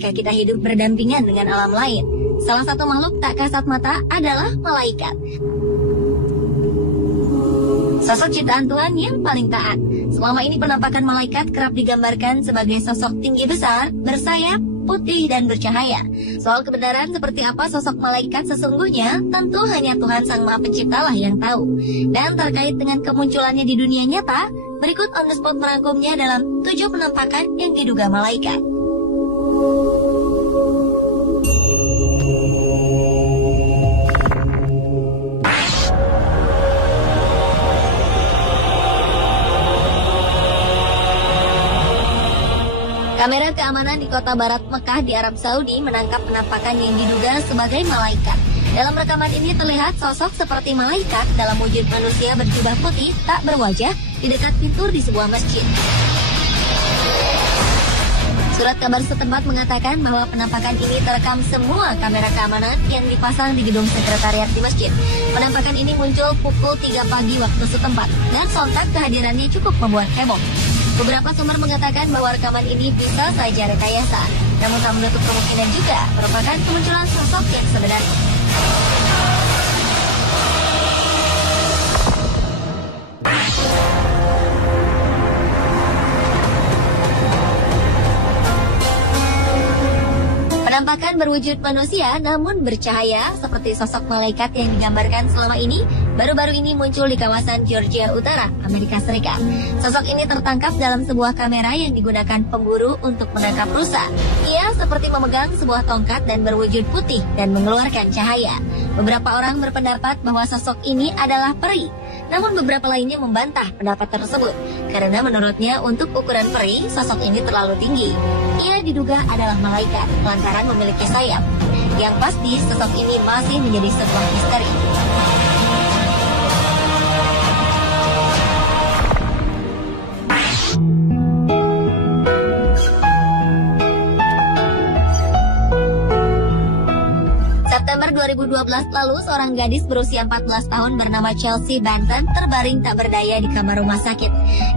Jika kita hidup berdampingan dengan alam lain, salah satu makhluk tak kasat mata adalah malaikat. Sosok ciptaan Tuhan yang paling taat. Selama ini penampakan malaikat kerap digambarkan sebagai sosok tinggi besar, bersayap, putih dan bercahaya. Soal kebenaran seperti apa sosok malaikat sesungguhnya, tentu hanya Tuhan Sang Maha Pencipta lah yang tahu. Dan terkait dengan kemunculannya di dunia nyata, berikut On The Spot merangkumnya dalam 7 penampakan yang diduga malaikat. Kamera keamanan di kota barat Mekah di Arab Saudi menangkap penampakan yang diduga sebagai malaikat. Dalam rekaman ini terlihat sosok seperti malaikat dalam wujud manusia berjubah putih tak berwajah di dekat pintu di sebuah masjid. Surat kabar setempat mengatakan bahwa penampakan ini terekam semua kamera keamanan yang dipasang di gedung sekretariat di masjid. Penampakan ini muncul pukul 3 pagi waktu setempat dan sontak kehadirannya cukup membuat heboh. Beberapa sumber mengatakan bahwa rekaman ini bisa saja rekayasa, namun tak menutup kemungkinan juga merupakan kemunculan sosok yang sebenarnya. Penampakan berwujud manusia namun bercahaya seperti sosok malaikat yang digambarkan selama ini baru-baru ini muncul di kawasan Georgia Utara, Amerika Serikat. Sosok ini tertangkap dalam sebuah kamera yang digunakan pemburu untuk menangkap rusa. Ia seperti memegang sebuah tongkat dan berwujud putih dan mengeluarkan cahaya. Beberapa orang berpendapat bahwa sosok ini adalah peri, namun beberapa lainnya membantah pendapat tersebut karena menurutnya untuk ukuran peri, sosok ini terlalu tinggi. Ia diduga adalah malaikat lantaran memiliki sayap. Yang pasti, sosok ini masih menjadi sebuah misteri. September 2012 lalu, seorang gadis berusia 14 tahun bernama Chelsea Benton terbaring tak berdaya di kamar rumah sakit.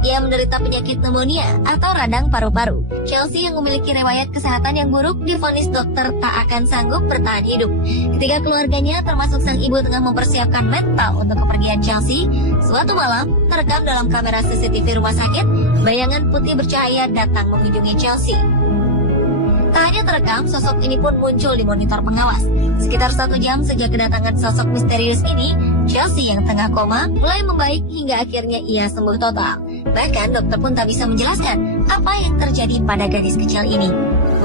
Ia menderita penyakit pneumonia atau radang paru-paru. Chelsea yang memiliki riwayat kesehatan yang buruk divonis dokter tak akan sanggup bertahan hidup. Ketika keluarganya termasuk sang ibu tengah mempersiapkan mental untuk kepergian Chelsea, suatu malam terekam dalam kamera CCTV rumah sakit, bayangan putih bercahaya datang mengunjungi Chelsea. Tak hanya terekam, sosok ini pun muncul di monitor pengawas. Sekitar 1 jam sejak kedatangan sosok misterius ini, Chelsea yang tengah koma mulai membaik hingga akhirnya ia sembuh total. Bahkan dokter pun tak bisa menjelaskan apa yang terjadi pada gadis kecil ini.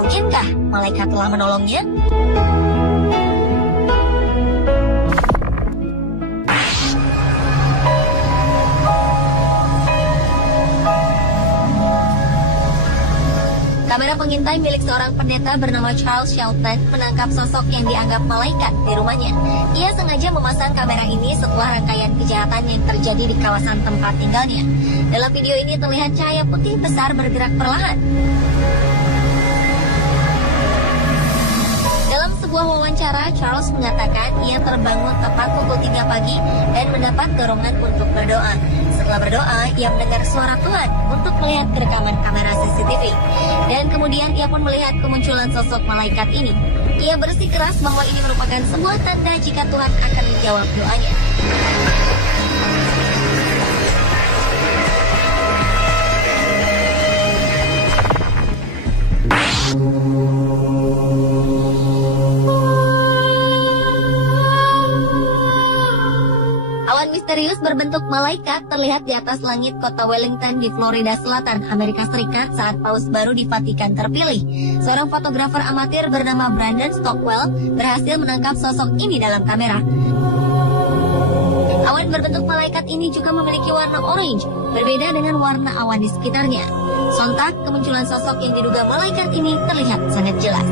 Mungkinkah malaikat telah menolongnya? Kamera pengintai milik seorang pendeta bernama Charles Shelton menangkap sosok yang dianggap malaikat di rumahnya. Ia sengaja memasang kamera ini setelah rangkaian kejahatan yang terjadi di kawasan tempat tinggalnya. Dalam video ini terlihat cahaya putih besar bergerak perlahan. Dalam sebuah wawancara, Charles mengatakan ia terbangun tepat pukul 3 pagi dan mendapat dorongan untuk berdoa. Setelah berdoa, ia mendengar suara Tuhan untuk melihat rekaman kamera CCTV. Dan kemudian ia pun melihat kemunculan sosok malaikat ini. Ia bersikeras bahwa ini merupakan sebuah tanda jika Tuhan akan menjawab doanya. Awan misterius berbentuk malaikat terlihat di atas langit kota Wellington di Florida Selatan, Amerika Serikat saat paus baru di Vatikan terpilih. Seorang fotografer amatir bernama Brandon Stockwell berhasil menangkap sosok ini dalam kamera. Awan berbentuk malaikat ini juga memiliki warna orange, berbeda dengan warna awan di sekitarnya. Sontak, kemunculan sosok yang diduga malaikat ini terlihat sangat jelas.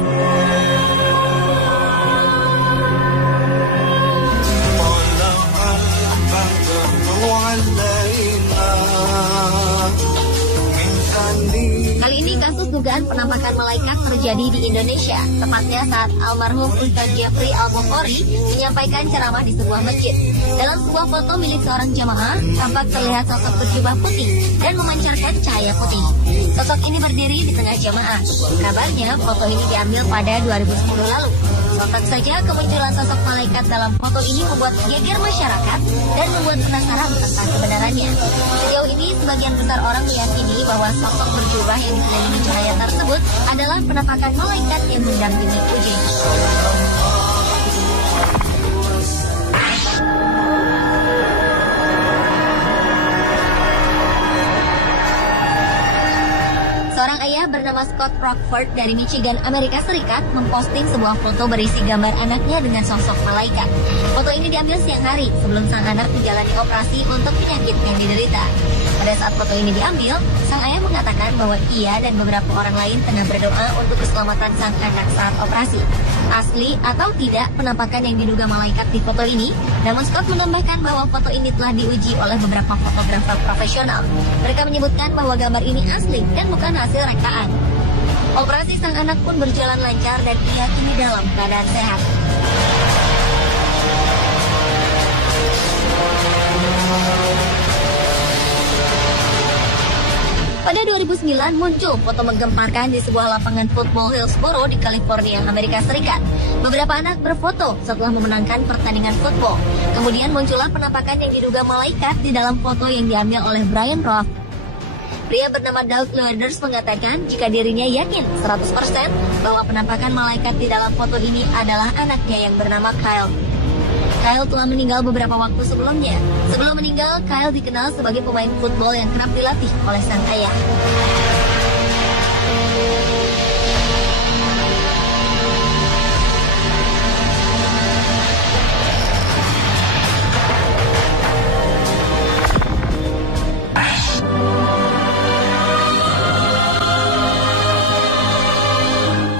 Kali ini kasus dugaan penampakan malaikat terjadi di Indonesia, tepatnya saat almarhum Ustaz Jeffrey Al-Bukhari menyampaikan ceramah di sebuah masjid. Dalam sebuah foto milik seorang jamaah, tampak terlihat sosok berjubah putih dan memancarkan cahaya putih. Sosok ini berdiri di tengah jamaah. Kabarnya foto ini diambil pada 2010 lalu. Sontak saja kemunculan sosok malaikat dalam foto ini membuat geger masyarakat dan membuat penasaran tentang kebenarannya. Sejauh ini, sebagian besar orang meyakini bahwa sosok berjubah yang dikelilingi cahaya tersebut adalah penampakan malaikat yang mendampingi Uji. Seorang ayah bernama Scott Rockford dari Michigan, Amerika Serikat, memposting sebuah foto berisi gambar anaknya dengan sosok malaikat. Foto ini diambil siang hari sebelum sang anak menjalani operasi untuk penyakit yang diderita. Pada saat foto ini diambil, sang ayah mengatakan bahwa ia dan beberapa orang lain tengah berdoa untuk keselamatan sang anak saat operasi. Asli atau tidak penampakan yang diduga malaikat di foto ini, namun Scott menambahkan bahwa foto ini telah diuji oleh beberapa fotografer profesional. Mereka menyebutkan bahwa gambar ini asli dan bukan hasil rekaan. Operasi sang anak pun berjalan lancar dan ia kini dalam keadaan sehat. Pada 2009 muncul foto menggemparkan di sebuah lapangan football Hillsboro di California, Amerika Serikat. Beberapa anak berfoto setelah memenangkan pertandingan football. Kemudian muncullah penampakan yang diduga malaikat di dalam foto yang diambil oleh Brian Roth. Pria bernama Doug Loaders mengatakan jika dirinya yakin 100% bahwa penampakan malaikat di dalam foto ini adalah anaknya yang bernama Kyle. Kyle telah meninggal beberapa waktu sebelumnya. Sebelum meninggal, Kyle dikenal sebagai pemain football yang kerap dilatih oleh sang ayah.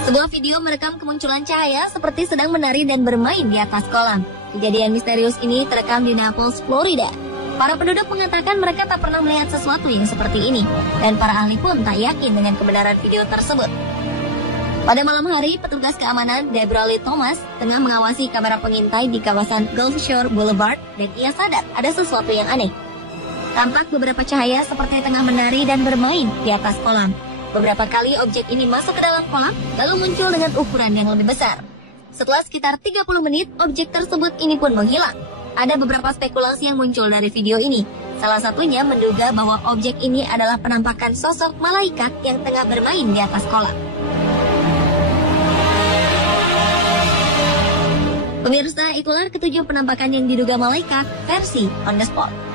Sebuah video merekam kemunculan cahaya seperti sedang menari dan bermain di atas kolam. Kejadian misterius ini terekam di Naples, Florida. Para penduduk mengatakan mereka tak pernah melihat sesuatu yang seperti ini, dan para ahli pun tak yakin dengan kebenaran video tersebut. Pada malam hari, petugas keamanan Deborah Lee Thomas tengah mengawasi kamera pengintai di kawasan Gulf Shore Boulevard, dan ia sadar ada sesuatu yang aneh. Tampak beberapa cahaya seperti tengah menari dan bermain di atas kolam. Beberapa kali objek ini masuk ke dalam kolam, lalu muncul dengan ukuran yang lebih besar. Setelah sekitar 30 menit, objek tersebut ini pun menghilang. Ada beberapa spekulasi yang muncul dari video ini. Salah satunya menduga bahwa objek ini adalah penampakan sosok malaikat yang tengah bermain di atas kolam. Pemirsa, itulah ketujuh penampakan yang diduga malaikat versi On The Spot.